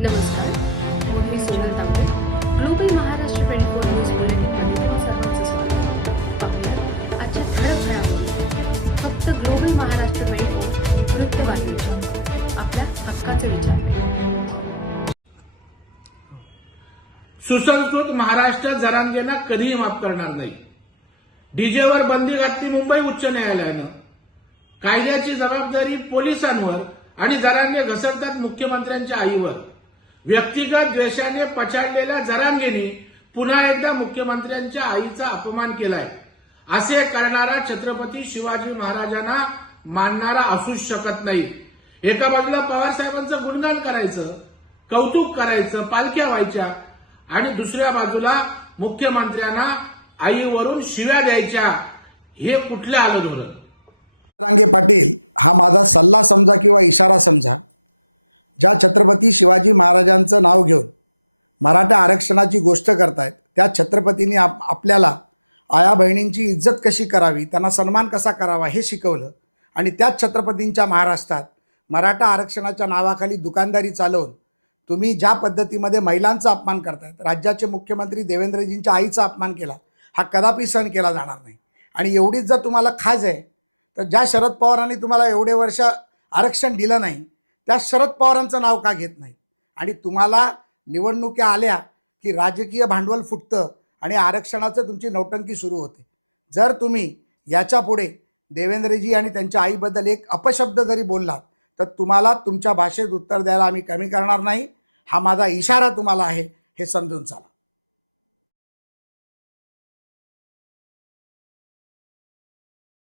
नमस्कार. मग मी Sonal Tambe global Maharashtra twenty four न्यूजमध्ये सर्वांचं स्वागत. पाहूया. आजच्या ठळक घडामोडी. फक्त ग्लोबल महाराष्ट्र ट्वेंटी फोर वृत्तवाहिनीच्या. आपल्या हक्काचा विचार. सुसंस्कृत महाराष्ट्र जरांगेंना कधीही माफ करणार नाही. डीजेवर बंदी घातली मुंबई उच्च न्यायालयानं. कायद्याची जबाबदारी पोलिसांवर आणि जरांगे घसरतात मुख्यमंत्र्यांच्या आईवर. व्यक्तिगत द्वेषाने पछाडलेल्या जरांगेनी पुन्हा एकदा मुख्यमंत्र्यांच्या आईचा अपमान केलाय. असे करणारा छत्रपती शिवाजी महाराजांना मानणारा असूच शकत नाही. एका बाजूला पवार साहेबांचं गुणगान करायचं कौतुक करायचं पालख्या व्हायच्या आणि दुसऱ्या बाजूला मुख्यमंत्र्यांना आईवरून शिव्या द्यायच्या हे कुठलं आलं धोरण? रांगे पाटील हा माझा सल्ला समजा किंवा इशारा समजा. ज्या छत्रपती शिवाजी महाराजांचं नाव घेऊन मराठा आरक्षणाची गोष्ट करतायत त्या छत्रपतींनी आप आपल्याला आया बहिणींची इज्जत कशी करावी त्यांना सन्मान कसा करावा हे शिकवलं आणि त्याच छत्रपतींच्या महाराष्ट्रात मराठा आरक्षणाच्या नावाखाली दुकानदारी चालवून तुम्ही ज्या पद्धतीमध्ये महिलांचा अपमान करतायत राज्याचे मुख्यमंत्री देवेंद्रजींच्या आईचा अपमान केला हा कदापि सहन केला जाणार नाही. आणि एवढीच जर तुम्हाला खाज आहे तर ज्या शरद पवारांनी तुम्हाला एवढे वर्ष आरक्षण दिलं नाही त्या शरद पवारांचं नाव का घेत नाही? आणि तुम्हाला निवडणुक्या आल्या की राजकीय भांडवल फुटतं आणि आरक्षणाचं तुमची नौटंकी सुरू होते. जर तुम्ही याच्यापुढे देवेंद्रजी आणि त्यांच्या आईबद्दल एक अपशब्द जरी बोललात तर तुम्हाला तुमच्या भाषेत उत्तर द्यायला आम्ही कमी करणार नाही. हा माझा इशारा तुम्हाला आहे हे समजून चाला.